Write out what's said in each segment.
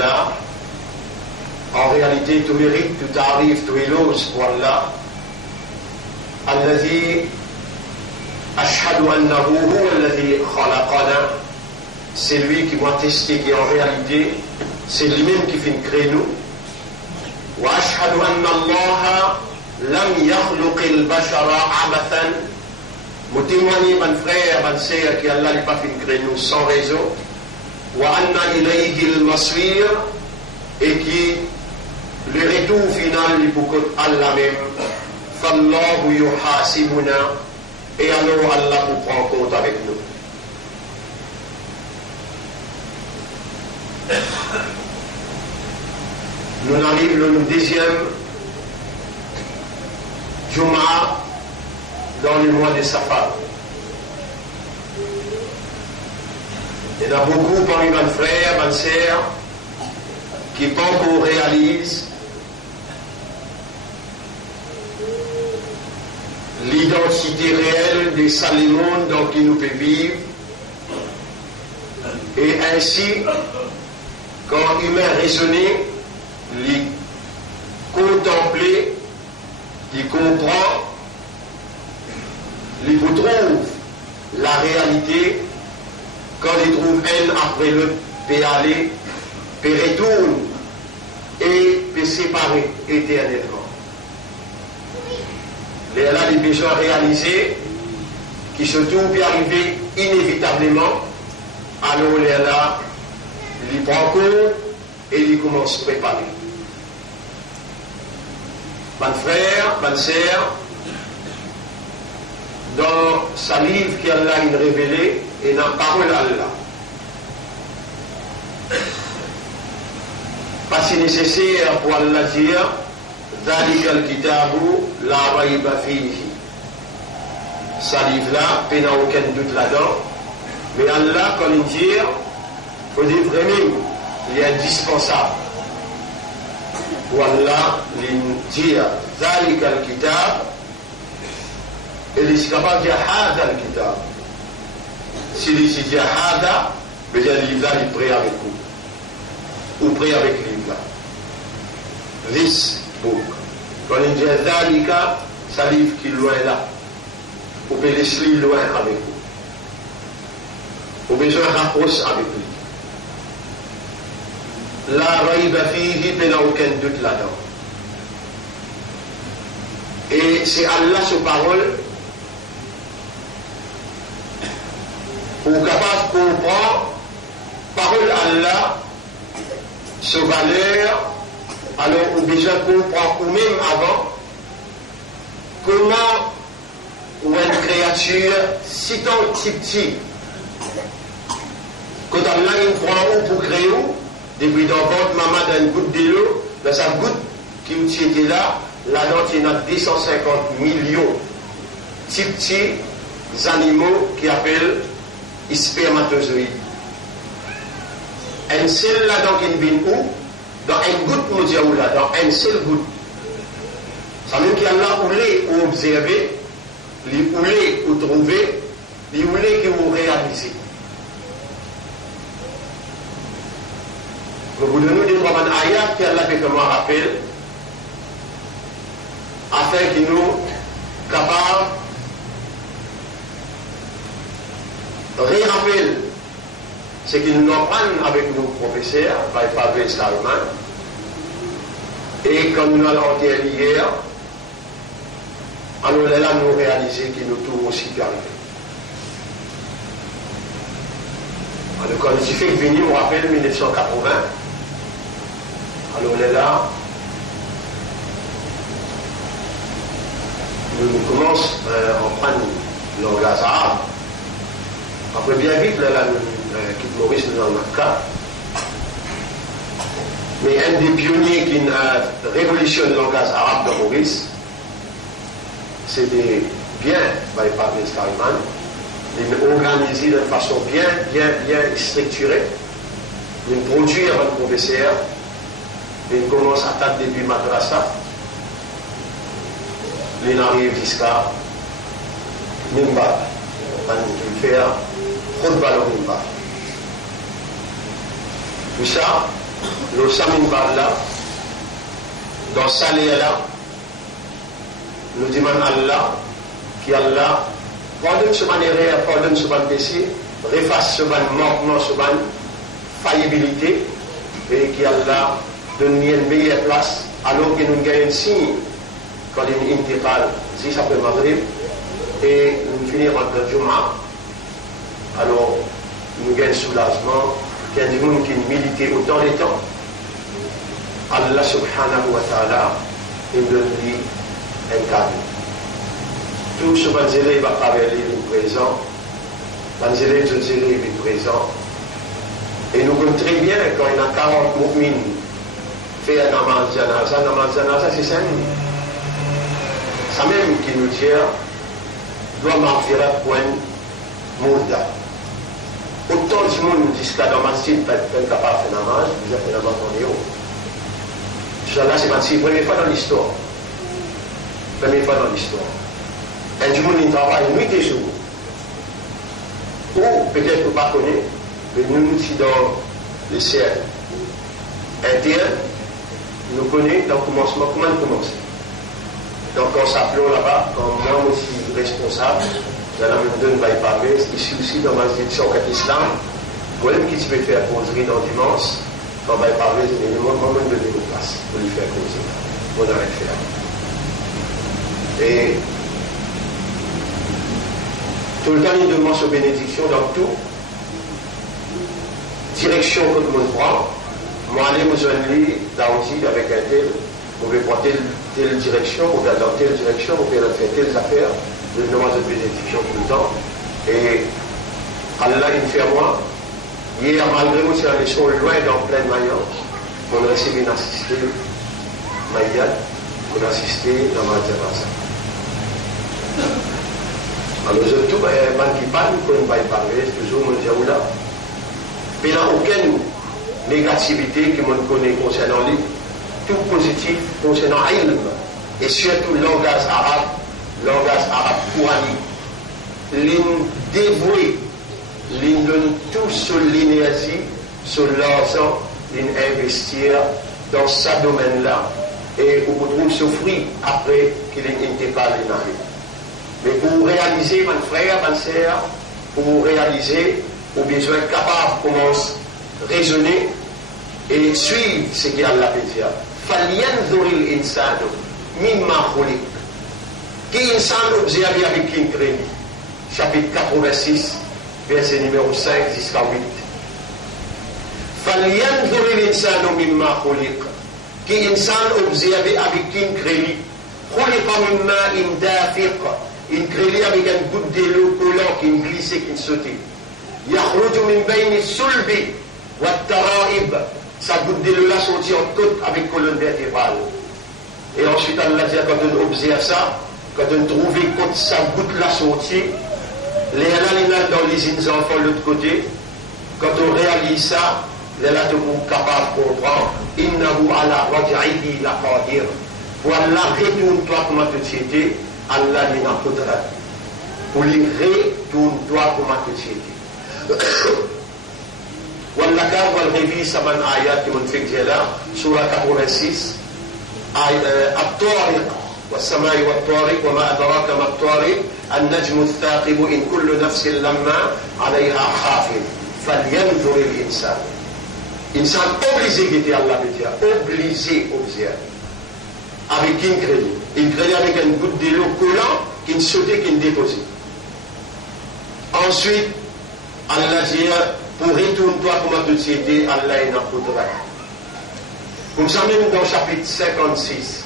Allah. En réalité, tout mérite, tout arrive, tout éloge pour Allah. Alladhi ashhadu annahu huwa alladhi khalaqana. C'est lui qui m'a testé, qui en réalité, c'est lui-même qui fait créer nous. Wa ashhadu anna Allah lam yakhluq al-bashara abathan. Mon témoigner, mon frère, mon sœur, qui Allah n'a pas fait créer nous sans raison. Wa anna ilayhi al-masir, et qui le retour final est pour Allah même. Fallahu yuhasibuna, et alors Allah vous prend compte avec nous. Nous arrivons le deuxième Jum'a dans le mois de Safar. Il y en a beaucoup parmi mes frères, mes sœurs, qui pas encore réalisent l'identité réelle des Salomon dans qui nous pouvons vivre, et ainsi, quand humain raisonné, les contempler, les comprend, les vous trouve la réalité, quand ils trouvent un après l'autre, peut aller, peut retourner et peut séparer éternellement. Il y a des besoins réalisés qui surtout peut arriver inévitablement, alors il y a là, il prend compte et il commence à préparer. Mon frère, ma sœur, dans sa livre qu'Allah a révélé et dans la parole d'Allah. Pas si nécessaire pour Allah dire Dhalika al-kitabu la rayba fihi. Ça livre-là, il n'y a aucun doute là-dedans. Mais Allah, quand il dit, il faut dire vraiment, il est indispensable. Pour Allah, il dit Dhalika al-kitab, et il est capable de dire Hada al-kitab. S'il dit Hada, mais le livre-là, il est prêt avec vous. Ou prêt avec le livre-là. This book. Quand il dit Dhalika, ça livre qui est loin là. Vous pouvez laisser loin avec vous. Vous avez besoin de rapprocher avec lui. La rayba fihi, il n'y a aucun doute là-dedans. Et c'est Allah, sa parole, pour capable de comprendre, parole Allah, sa valeur, alors vous avez besoin de comprendre, ou même avant, comment ou une créature si tant petit, quand Allah il prend pour créer, depuis dans votre maman dans une goutte de l'eau, dans sa goutte qui était là, là-dedans il y a 250 millions de petits animaux qui appellent spermatozoïdes. Un seul là-dedans qui vient où? Dans une goutte, nous disons là, dans une seule goutte. Ça veut dire qu'il y a là où les observer, les où les où trouver, les où les qui vous réaliser. Je vous donne des trois ayats qui Allah fait comme un rappel, afin qu'ils nous capables de réappeler ce qu'ils nous apprennent avec nos professeurs, par Fabrice Salman, et quand nous allons hier, alors là, nous réaliser que nous tout aussi arrivé. Alors quand il fait venir, on rappelle 1980, alors là, nous commençons à prendre le langage arabe. Après bien vite, là, quitte Maurice nous en a cas. Mais un des pionniers qui a révolutionné le langage arabe de Maurice, c'était bien par Pavel Starman, il organisé de façon bien structurée, il produit un professeur, il commence à taper depuis madrasa, il arrive jusqu'à Mumbai, il fait khutbah au Mumbai. Tout ça, nous sommes là, dans salaire là, nous demandons à Allah, qui Allah, pardonne ce erreur, pardonne ce péché, refasse ce manquement, ce faillibilité, et qui Allah donne une meilleure place, alors que nous gagnons un signe, quand il y a une intégrale, si ça peut Maghrib, et nous finirons dans le Juma, alors nous gagnons soulagement, qu'il y a des gens qui militent autant de temps. Allah subhanahu wa ta'ala, il nous dit un cadeau. Tout ce que va travailler le présent, Banzélé est présent. Et nous comptons très bien quand il y a 40 mouvements fait un namaz janaza, c'est ça. Ça même qui nous dit, doit marquer pour un mourda. Autant de monde jusqu'à dans ma style, pas capable de faire namaz, vous avez fait namaz en haut. Inch'Allah, c'est ma première fois dans l'histoire. Première fois dans l'histoire. Un du monde qui travaille nuit et jour. Ou peut-être que pas connaître, mais nous sommes dans le ciel interne, nous connaissons dans le commencement, comment nous commençons. Donc quand s'appelons là-bas, quand moi aussi responsable, dans la même donne by parler, ici aussi dans ma institution Islam, moi-même qui peux faire causerie dans dimanche, quand by parler, il me demande de donner une place pour lui faire causerie. On a rien faire. Et tout le temps, il demande sa bénédiction dans tout. Direction que tout le monde prend. Moi, aller me joindre d'Aouti avec un tel. On veut prendre telle direction, on va dans telle direction, on veut faire telles affaires. Je demande de bénédiction tout le temps. Et Allah, il fait moi. Hier, malgré moi, c'est allé sur loin dans plein de maillons. On a reçu une assistée, Maïad, on a assisté dans ma terrasse. Alors, je tout, qui parle, qu'on va y parler, toujours, mon Dieu, là. Mais il n'y a aucune négativité que l'on connaît concernant lui. Tout positif concernant ilm. Et surtout le langage arabe coranique. L'in dévoué, l'in donne tout sur l'énergie, sur l'argent, l'in investir dans ce domaine-là. Et on retrouve ce fruit après qu'il n'était pas l'énergie. Mais pour réaliser, mon frère, ma sœur, pour réaliser, au besoin capable commence à raisonner et suivre ce qu'Allah peut dire. فَلْيَنْظُرِ الْإِنسَانُ مِمَّا خُلِقَ. Qui insan observe avec qui créé. Chapitre 86, verset numéro 5 jusqu'à 8. فَلْيَنْظُرِ الْإِنسَانُ مِمَّا خُلِقَ. Qui insan observe avec qui créé. خُلِقَ مِمَّا إِنْ دَافِقَ. Il crée avec un goutte de l'eau collant qui glissait, qui sautait. يخرج من بين الصلب والترائب. Sa goutte de l'eau là sortit en côte avec colonne vertébrale. Et ensuite, Allah dit, quand on observe ça, quand on trouve côte sa goutte là sortie, les là dans les enfants de l'autre côté, quand on réalise ça, les là de vous capable de comprendre, innahu ala raj'ihi la qadir. Pour Allah, retourne-toi comme société, Allah n'est pas podra. Pour lui, retourne-toi comme société. واللكار والغيبي 8 آيات من فكرة سورة 86 الطارق والسماء والطارق وما أدراك ما الطارق النجم الثاقب إن كل نفس لما عليها حافظ فلينظر الإنسان. إنسان obligé d'être Allah obligé observer. Avec qui il crée? Il crée avec une goutte de l'eau collant qui sautait, qui déposait. Ensuite, Allah dit, pour retourner-toi comme toute société, Allah est dans votre rêve. Comme ça, même dans le chapitre 56,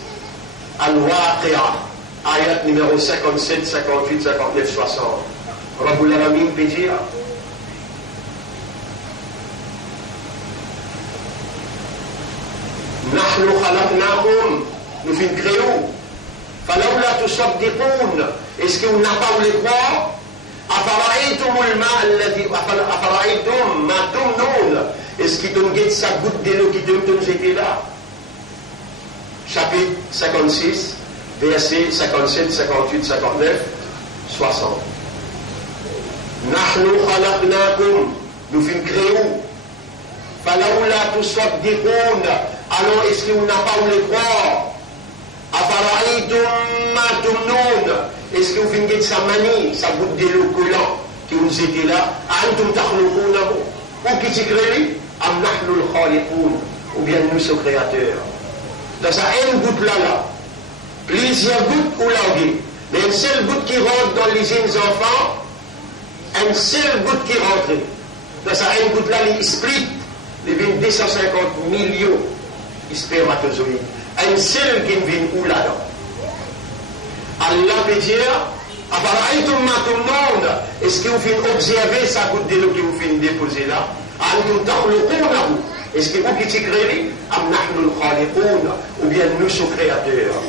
Al-Waqi'a, ayat numéro 57, 58, 59, 60, Rabbul Alamin peut dire, نحن خلقناكم nous fin créons فلولا تصدقون est-ce que vous n'avez pas voulu croire أفرأيتم الماء الذي أفرأيتم ما تمنون est-ce qu'il donne sa goutte de l'eau qui donne j'étais là. Chapitre 56 verset 57 58 59 60 نحن خلقناكم nous fin créons فَلَوْلَا تُصَدِّقُونَ. Alors, est-ce que vous n'avez pas voulu croire? أَفَرَأَيْتُمْ مَا تُمْنُونَ. Est-ce que vous venez de sa manie, sa goutte de l'eau collant qui vous était là? أَنْتُمْ تَخْلُقُونَهُ. Ou qui t'y crée? أَمْ نَحْنُ الْخَالِقُونَ. Ou bien nous sommes créateurs. Dans sa une goutte là, plusieurs gouttes ou larguées. Mais une seule goutte qui rentre dans les jeunes enfants, une seule goutte qui rentre. Dans sa une goutte là, il explique les 250 millions de spermatozoïdes. Une seule qui vient où là-dedans. Allah peut dire, est-ce que vous finissez observer sa goutte de l'eau que vous finissez déposer là? Est-ce que vous qui t'y créez? Ou bien nous sommes créateurs.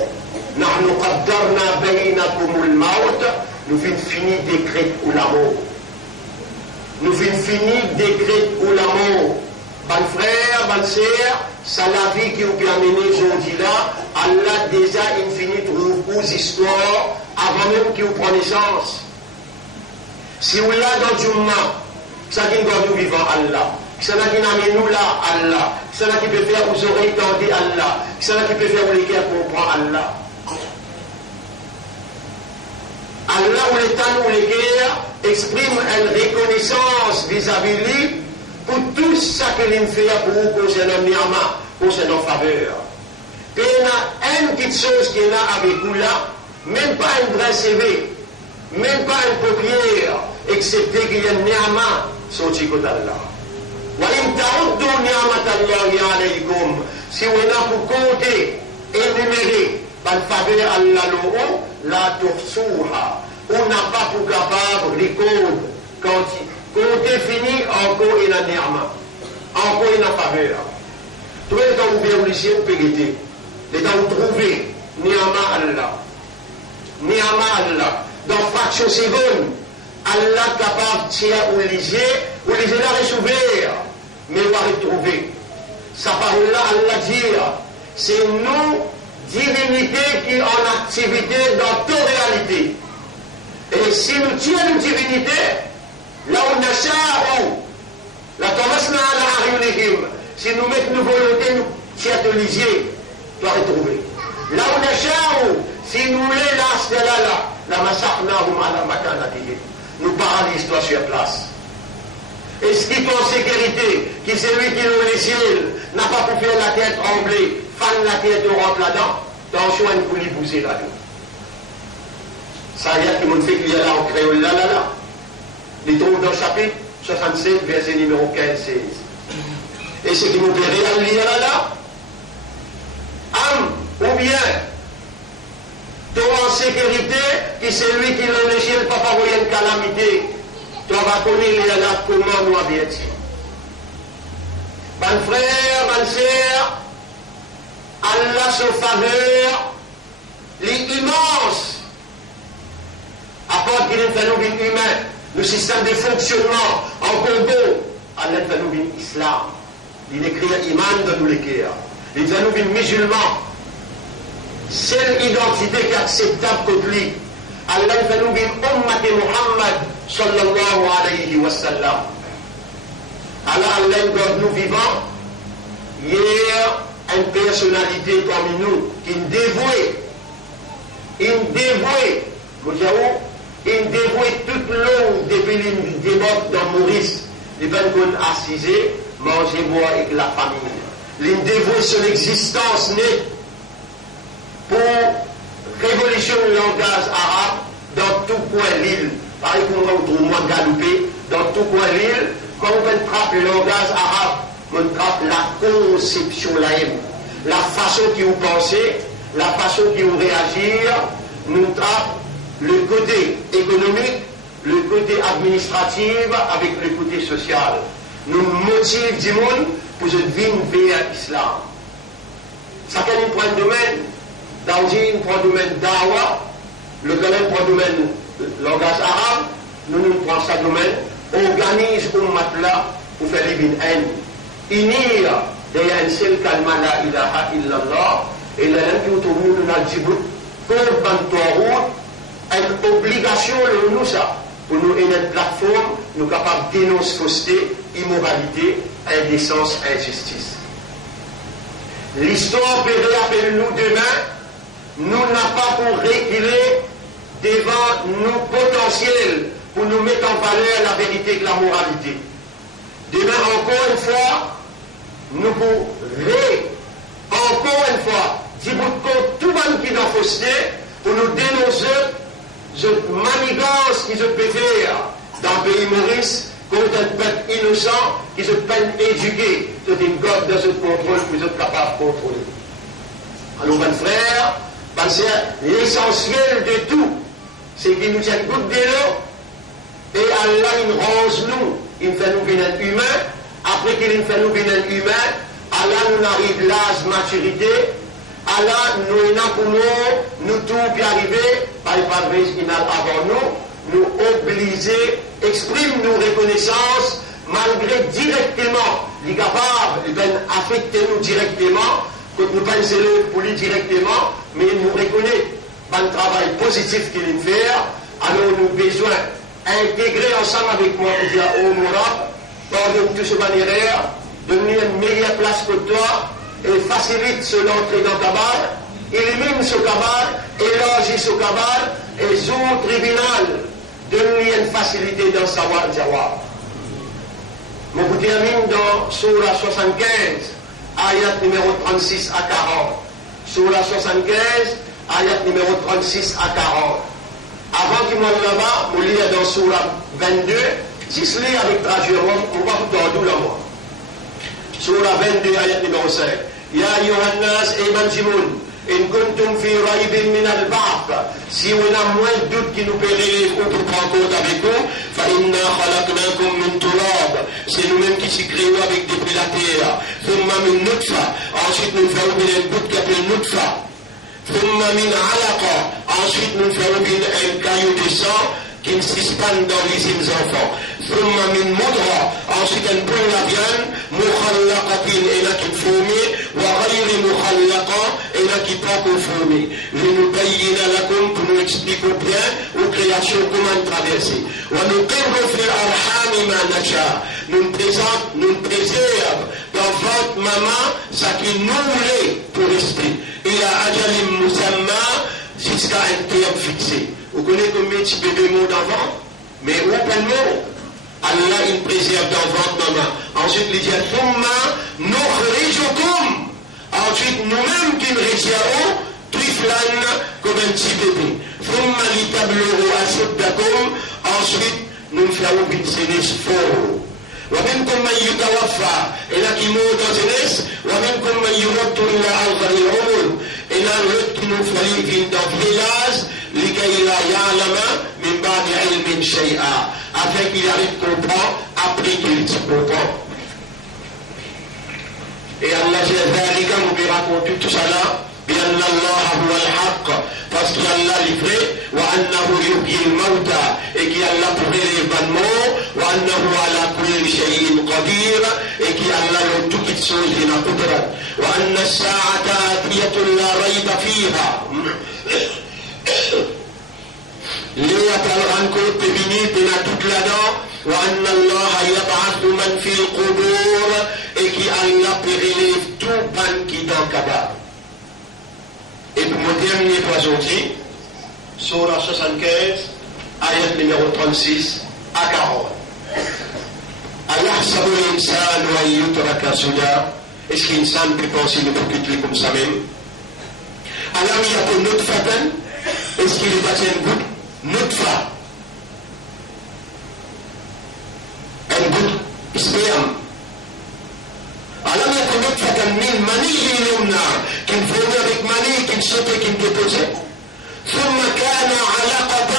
Nous finissons fini décret ou l'amour. Nous finissons fini décret ou l'amour. Ban frère, ban sœur, c'est la vie qui vous permet aujourd'hui là. Allah déjà infini trouve aux histoires avant même qu'il vous prenne naissance. Si vous l'avez dans Jumma, ça qui nous vivant Allah. Ça qui nous nous là Allah. Ça qui peut faire aux oreilles tendues Allah. Ça qui peut faire aux cœurs comprendre Allah. Allah ou les temps ou les guerres exprime une reconnaissance vis-à-vis lui pour tout ce qu'il fait pour vous concernant Niama, concernant faveur. Et il y a une petite chose qui est là avec vous là, même pas un vrai CV, même pas une paupière, excepté qu'il y a Niama sorti côté d'Allah. Si vous êtes là pour compter, énumérer, par faveur Allah, la toursuha, on n'a pas pour capable les codes. Quand compter fini, encore il y a Niama, encore il y a faveur. Tous les temps où vous réussissez, vous pouvez guetter. Les temps où vous trouvez Niama Allah. Niama Allah. Dans fraction seconde, Allah capable de tirer ou léger la résouvert. Mais on va retrouver. Sa parole là, Allah dit, c'est nous, divinité qui en activité dans toute réalité. Et si nous tirons une divinité, là on a ça, la Thomas n'a la réunion. Si nous mettons nos volontés, nous théâtraliser, tu vas retrouver. Là on a ça, si nous les là, la massacre n'a pas la matin nous paralyse toi sur place. Et ce qui est en sécurité, qui c'est lui qui nous les ciels, n'a pas pu faire la tête trembler, fan la tête rentre là-dedans, attention à une poulie bouger là-dedans. Ça y est, qui m'ont fait qu'il y a là en créole là. Les trouve dans le chapitre 67, verset numéro 15-16. Et ce qui nous fait réel là. Ou bien, toi en sécurité, qui c'est lui qui l'a léché, le papa voyait une calamité. Tu vas connaître là comment nous avertir. Ban frère, ban sœur, Allah se faveur, les immenses, à part qu'il est un phénomène humain, le système de fonctionnement en Congo, Allah est un phénomène islam. Il écrit iman dans tous les cœurs. Il est un phénomène musulman. Seule identité qui est acceptable contre lui. Allah est un phénomène ummat Muhammad sallallahu alayhi wa sallam. Allah garde nous vivants. Hier, une personnalité parmi nous qui est dévouée, toute l'eau depuis les démotes dans Maurice, les bonnes assisés, manger, boire avec la famille. Il dévouée son existence née pour révolution du langage arabe dans tout coin de l'île. Par exemple, on trouve moins galoupé dans tout coin de l'île. Quand on trappe le langage arabe, on trappe la conception la façon qui vous pensez, la façon qui vous réagir, nous trappe le côté économique, le côté administratif avec le côté social. Nous motivons du monde pour se deviner vers l'islam. Chacun prend un domaine, Daoudi prend un domaine d'Awa, le domaine prend un domaine langage arabe, nous prenons ce domaine, organise un matelas pour faire les haine. Unir derrière un seul kalma la ilaha illallah, et la langue qui nous trouve nous dans le Djibouti, pour une obligation pour nous, une plateforme, nous sommes capables de dénoncer fausseté, immoralité, indécence, injustice. L'histoire peut rappeler nous demain, nous n'a pas pour reculer devant nos potentiels pour nous mettre en valeur la vérité et la moralité. Demain, encore une fois, nous pourrons encore une fois dire tout le monde qui est dans fausseté pour nous dénoncer cette manigance qui se peut faire dans le pays Maurice contre un peuple innocent qui se peine éduqué. C'est une gobe de ce contrôle que vous êtes capable de contrôler. Alors, mes frères, parce que l'essentiel de tout, c'est qu'il nous tient goutte de l'eau et Allah, il rose nous, il fait nous venir humains. Après qu'il fait nous venir humains, Allah nous arrive l'âge maturité. Allah nous est pour nous tout puis arriver, par les qui n'a avant nous obliger, exprime nos reconnaissance, malgré directement, il est capable d'affecter nous directement, que nous pensons pour lui directement, mais il nous reconnaît par le travail positif qu'il fait. Alors nous avons besoin d'intégrer ensemble avec moi, pour dire au Mourad, pendant toute cette manière, devenir une meilleure place que toi, et facilite son entrée dans ta barre, élimine ce cabal, élargit ce cabal, et son tribunal, donne-lui une facilité dans savoir Jawab. Je vous termine dans Surah 75, ayat numéro 36 à 40. Surah 75, ayat numéro 36 à 40. Avant qu'il m'en là-bas, vous lire dans Surah 22, si ce lit avec traduire, on va vous donner là moi. Surah 22, ayat numéro 5. Ya Yohannas et Manjimoun, in kuntum fi raibin min al-ba'th, si on a moins de doute qui nous pérille ou pour prendre compte avec nous, fa inna khalaqnakum min turab, c'est nous-mêmes qui s'y créons avec depuis la terre, thumma min nutfa, ensuite nous faisons une goutte qui appelle nutfa, thumma min alaqa, ensuite nous faisons un caillou de sang qui s'expande dans les enfants. ثم من مضغة ensuite un boule la viande مخلقة إلى كفومي وغير مخلقة إلى كتاب فومي لنبين لكم pour nous expliquer bien aux créations comment traverser ونقر في الأرحام ما نشاء nous préserve dans votre maman ce qui nous voulait pour rester إلى أجل مسمى jusqu'à un terme fixé. Vous connaissez combien de petits bébés morts d'enfants? Mais où pas le mot? Allah il préserve dans votre maman. Ensuite il dit Thumma nukhrijukum. Ensuite nous-mêmes qui nous retirons Tiflan comme un petit bébé. Thumma litablughu ashuddakum. Ensuite nous ferons une jeunesse forte. ومنكم من يتوفى إلى qui meurt dans jeunesse ومنكم من يرد إلى أرض العمر إلى الرد نفعل dans village لكي لا يعلم من بعد علم شيئا afin qu'il arrive comprendre après qu'il se comprend. Et Allah ذلك nous raconte tout ça là بأن الله هو الحق parce qu'Allah est vrai وأنه يحيي الموتى et qu'Allah pourrait les bannements وأنه على كل شيء قدير et qu'Allah a toutes choses il a قدرة وأن الساعة آتية لا ريب فيها encore prévenir pendant toute la dent وأن الله يبعث من في القبور et qu'Allah peut relève tout pan qui dans le cadavre. Et pour me terminer pour aujourd'hui, Surah 75, ayat numéro 36 à 40. أيحسب الإنسان أن يترك سدى. Est-ce qu'un insan peut penser ne peut quitter comme ça même? ألم يكن نطفة. Est-ce qu'il est pas un goutte? Nutfa. Un goutte sperme. ألم يكن نطفة من مني يمنى qui venait avec mani qui sautait qui déposait ثم كان علقة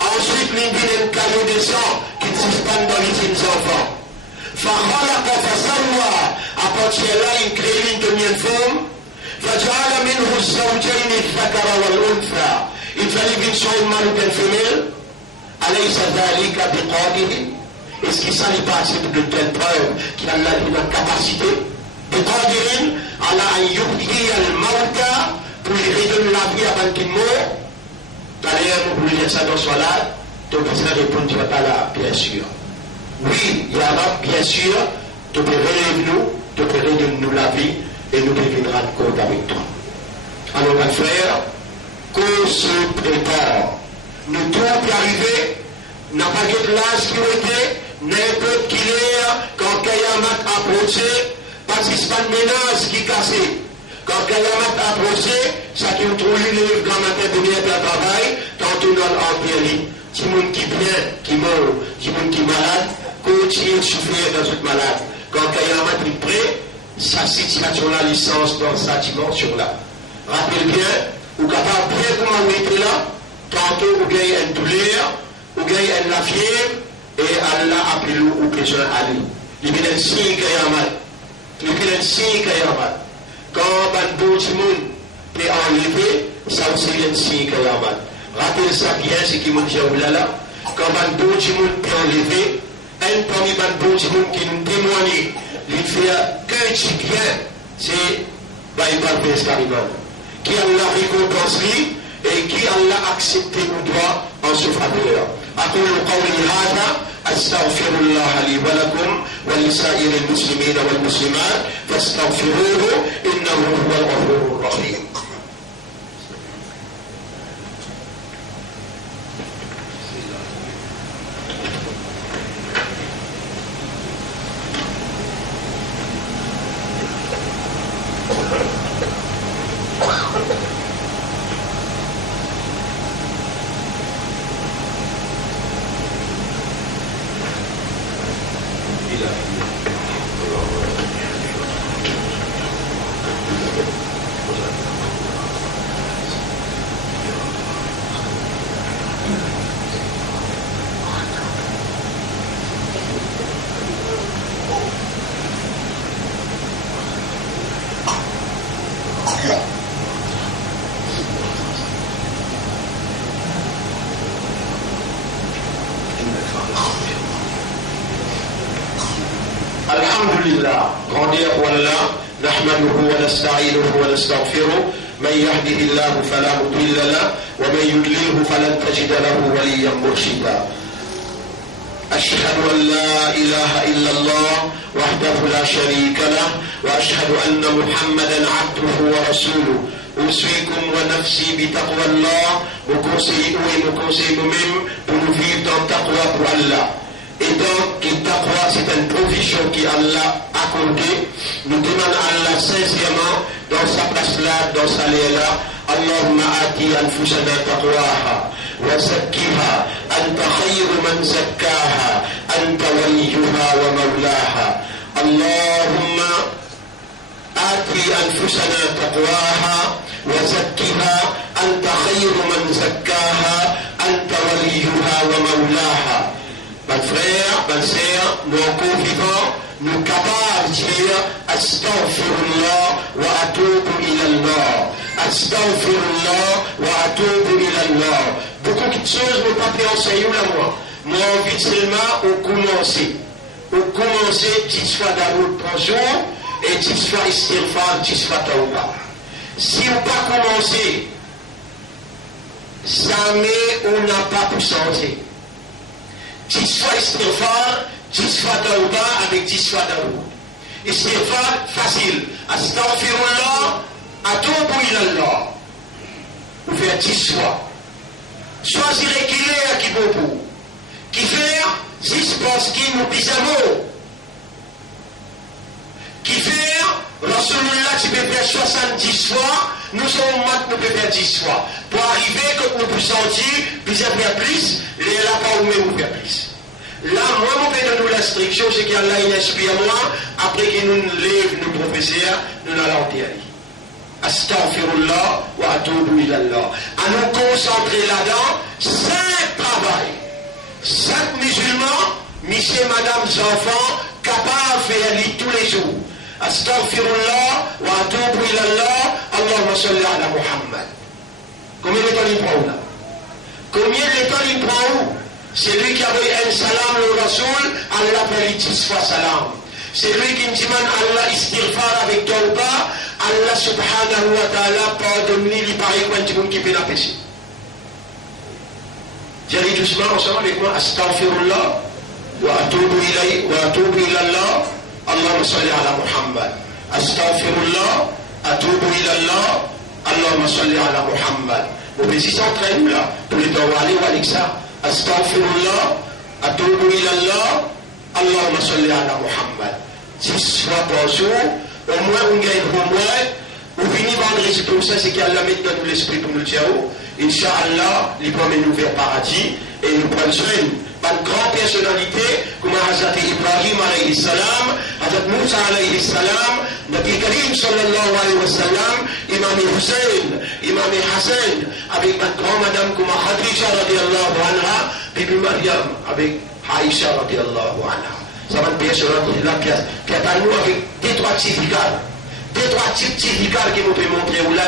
ensuite il vient un caillou de sang qui s'expande dans les enfants فخلق فسوى à partir de là il crée une deuxième forme فجعل منه الزوجين الذكر والأنثى il fallait qu'il soit un mâle ou une femelle أليس ذلك بقادر est-ce qu'il s'en est passé de telle preuve qu'il a la capacité بقادر على أن يحيي الموتى pour lui redonner la vie avant qu'il meure. D'ailleurs, vous voulez dire ça dans ce là, donc vous allez répondre à là, bien sûr. Oui, il y a bien sûr, tu peux relever nous, tu peux redonner-nous la vie et nous devons rendre compte avec toi. Alors, mes frères, qu'on se prépare. Nous tout peut arriver, n'a pas de l'âge qui était, n'importe qui est, quand Kayamat approché, parce que c'est pas de menace qui est cassée. Quand Kayamat approché, ça qui ont trouvé le livre grand matin pour bien faire travail, tantôt dans l'empire, si le monde qui vient, qui meurt, si le monde qui est malade, continue de souffrir dans cette malade. Quand Kayamat est prêt, sa situation la licence dans sa dimension-là. Rappelez bien, vous êtes capable bien comment mettre là, tantôt vous gagnez une douleur, vous gagnez une la fièvre, et Allah appelle vous ou besoin aller. Il y a un signe Kayamat. Il y a un signe Kayamat. Quand un beau monde peut enlever, ça aussi est un signe Kayamat. Rappelez ça bien, ce qui m'a dit là. Quand un beau monde peut enlever, un parmi les beaux monde qui nous témoigne, il fait qu'un petit bien, c'est Baïbal Pestariman. Qui Allah récompense lui et qui Allah accepte ou droit en ce faveur. أقول قولي هذا أستغفر الله لي ولكم ولسائر المسلمين والمسلمات فاستغفروه إنه هو الغفور الرحيم. grandeur wallah نحمده ونستعينه ونستغفره من يهده الله فلا مضل له ومن يضلله فلن تجد له وليا مرشدا أشهد أن لا إله إلا الله وحده لا شريك له وأشهد أن محمدا عبده ورسوله أوصيكم ونفسي بتقوى الله وكونسي vous-même pour nous vivre dans taqwa pour Allah. Et donc, le taqwa, c'est une provision qu'Allah a accordée. Nous demandons à Allah sincèrement, dans sa place-là, dans sa lait-là, Allahumma ati anfusana taqwaha wa zakkiha anta khayru man zakkaha anta waliyuha wa mawlaha. Allahumma ati anfusana taqwaha wa zakkiha anta khayru man zakkaha anta waliyuha wa mawlaha. Mes frères, mes sœurs, nos convivants, nous capables de dire Astaghfirullah wa atubu ilallah. Astaghfirullah wa atubu ilallah. Beaucoup de choses ne pas enseigner là moi. Moi, envie seulement au commencer. Au commencer 10 fois d'amour par jour et 10 fois istighfar, 10 fois tawbah. Si on pas commencer, jamais on n'a pas pu changer. 10 fois istighfar, 10 fois tawbah avec 10 fois d'amour. Istighfar, facile. Astaghfirullah, atubu ilallah. Vous faites 10 fois. Choisirez qui est à qui beaucoup. Qui fait 10 parce qu'il nous bizarro. Qui fait, Rasulullah, tu peux faire 70 fois, nous sommes mat, nous pouvons faire 10 fois. Pour arriver que nous puissions sentir, puis faire plus, les là pas où même faire plus. Là, moi, mon père de nous l'instruction, c'est qu'Allah il inspire moi, après qu'il nous lève, nous professeurs, nous allons enterrer. Astaghfirullah wa atubu ilallah. À nous concentrer là-dedans, c'est un travail. 5 musulmans, monsieur, madame, enfants, capables de faire lire tous les jours. Astaghfirullah wa atubu ilallah, Allahumma salli ala Muhammad. Combien de temps il prend là? Combien de temps il prend où? C'est lui qui a envoyé un salam au Rasoul, Allah appelle 10 fois salam. C'est lui qui me dit Allah istighfar avec tawbah, Allah subhanahu wa ta'ala pardonne lui pareil quand tu monde qui peut la péché. J'ai dit doucement ensemble avec moi, astaghfirullah وأتوب إلى الله. اللهم صل على محمد. أستغفر الله. أتوب إلى الله. اللهم صل على محمد. وبزي s'entraîne là pour les dawali wa liksa. Astaghfirullah. Atubu ila Allah. Allahumma salli ala Muhammad. 6 fois par jour, au moins on gagne au moins. Ou finit vendredi comme ça, c'est qu'Allah met dans l'esprit pour nous dire, Inch'Allah, il promet nous vers paradis et nous prend soin. Par une grande personnalité, comme Hazrat Ibrahim alayhi salam, Hazrat Moussa alayhi salam, Nabi Karim sallallahu alayhi wa sallam, Imam Hussein, Imam Hassan, avec ma grand-madame comme Khadija radiallahu anha, Bibi Maryam, avec Aïcha radiallahu anha. Ça va une personnalité qui est à nous avec des trois certificats. Des trois certificats qui nous peut montrer où là,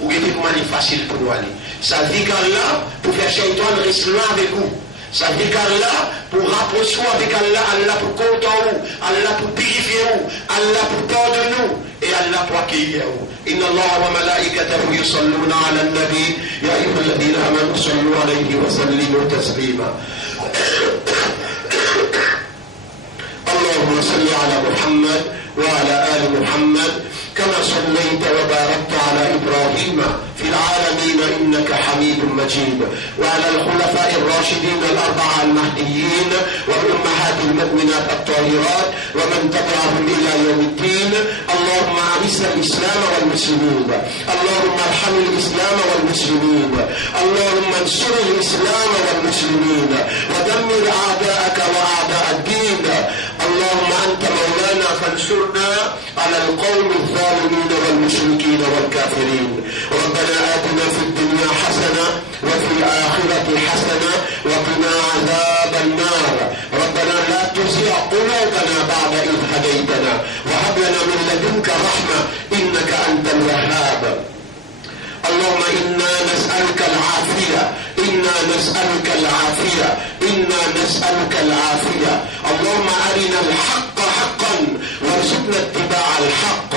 ou qui est facile pour nous aller. Ça dit qu'Allah, pour faire shaitan, reste loin avec vous. Ça dit qu'Allah, pour rapprocher avec Allah, Allah pour compter vous, Allah pour purifier vous, Allah pour pardonner nous, et Allah pour accueillir vous. Inna Allah wa malaikatahu yusalluna ala nabi, ya ayyuhalladhina amanu sallu alayhi wa sallimu taslima. اللهم صل على محمد وعلى آل محمد كما صليت وباركت على إبراهيم في العالمين إنك حميد مجيد وعلى الخلفاء الراشدين الأربعة المهديين وأمهات المؤمنات الطاهرات ومن تبعهم إلى يوم الدين. اللهم أعز الإسلام والمسلمين. اللهم ارحم الإسلام والمسلمين. اللهم انصر الإسلام والمسلمين ودمر أعداءك وأعداء الدين. اللهم أنت مولانا فانصرنا على القوم الظالمين والمشركين والكافرين. ربنا آتنا في الدنيا حسنة وفي الآخرة حسنة وقنا عذاب النار. ربنا لا تزغ قلوبنا بعد إذ هديتنا وهب لنا من لدنك رحمة إنك أنت الوهاب. اللهم إنا نسألك العافية. إنا نسألك العافية. إنا نسألك العافية. اللهم أرنا الحق حقا وارزقنا اتباع الحق.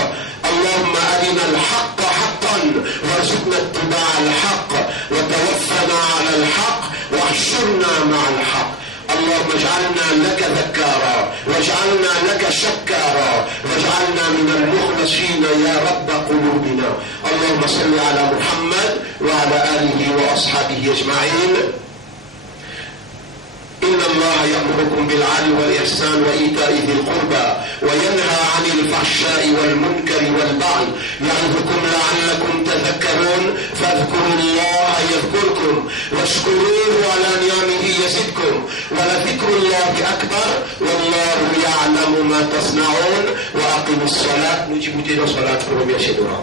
اللهم أرنا الحق حقا وارزقنا اتباع الحق وتوفنا على الحق واحشرنا مع الحق. اللهم اجعلنا لك ذكارا واجعلنا لك شكارا واجعلنا من المخلصين يا رب قلوبنا. اللهم صل على محمد وعلى آله وأصحابه أجمعين. إن الله يأمركم بالعدل والإحسان وإيتاء ذي القربى وينهى عن الفحشاء والمنكر والبغي يعظكم لعلكم تذكرون. فاذكروا الله يذكركم واشكروه على نعمه يزدكم ولذكر الله أكبر والله يعلم ما تصنعون. وأقيموا الصلاة. نجيب صلاة كرم يا شدورا.